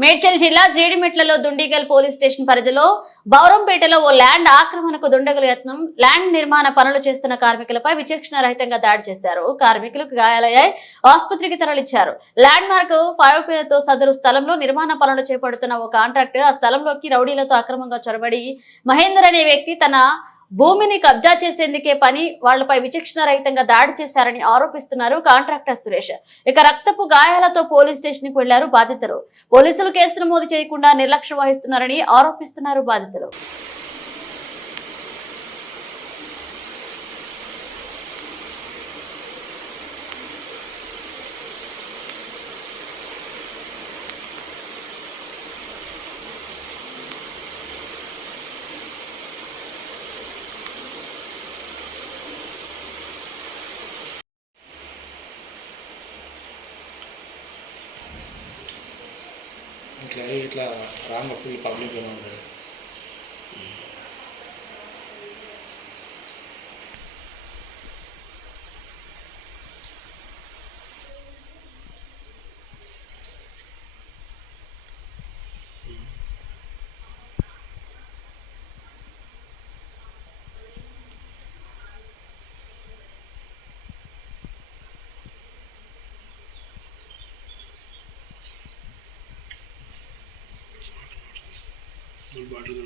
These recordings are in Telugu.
మేడ్చల్ జిల్లా జీడిమెట్లలో దుండిగల్ పోలీస్ స్టేషన్ పరిధిలో బౌరంపేటలో ఓ ల్యాండ్ ఆక్రమణకు దుండగుల యత్నం ల్యాండ్ నిర్మాణ పనులు చేస్తున్న కార్మికులపై విచక్షణ రహితంగా దాడి చేశారు. కార్మికులకు గాయాలయ్యాయి ఆసుపత్రికి తరలిచ్చారు. ల్యాండ్ మార్క్ ఫైవ్ పేరుతో సదరు స్థలంలో నిర్మాణ పనులు చేపడుతున్న ఓ కాంట్రాక్టర్ ఆ స్థలంలోకి రౌడీలతో అక్రమంగా చొరబడి మహేందర్ అనే వ్యక్తి తన భూమిని కబ్జా చేసేందుకే పని వాళ్ళపై విచక్షణ రహితంగా దాడి చేశారని ఆరోపిస్తున్నారు కాంట్రాక్టర్ సురేష్. ఇక రక్తపు గాయాలతో పోలీస్ స్టేషన్కు వెళ్ళారు బాధితులు. పోలీసులు కేసు నమోదు చేయకుండా నిర్లక్ష్యం వహిస్తున్నారని ఆరోపిస్తున్నారు బాధితులు. ఇట్లా ఇట్లా రాంగ్ ఫుల్ పబ్లిక్ ఉంటుంది 玩这个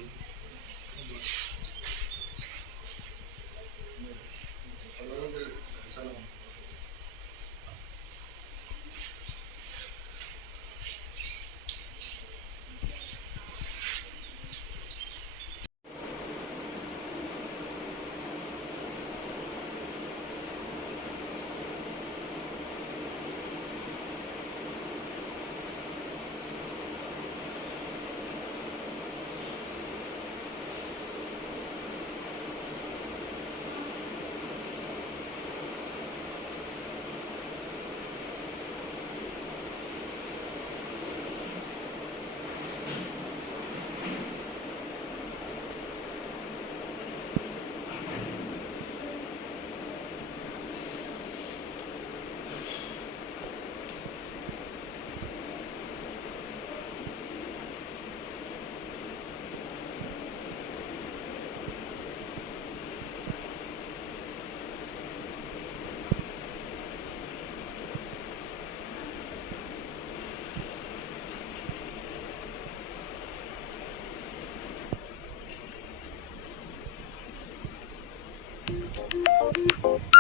Thank you.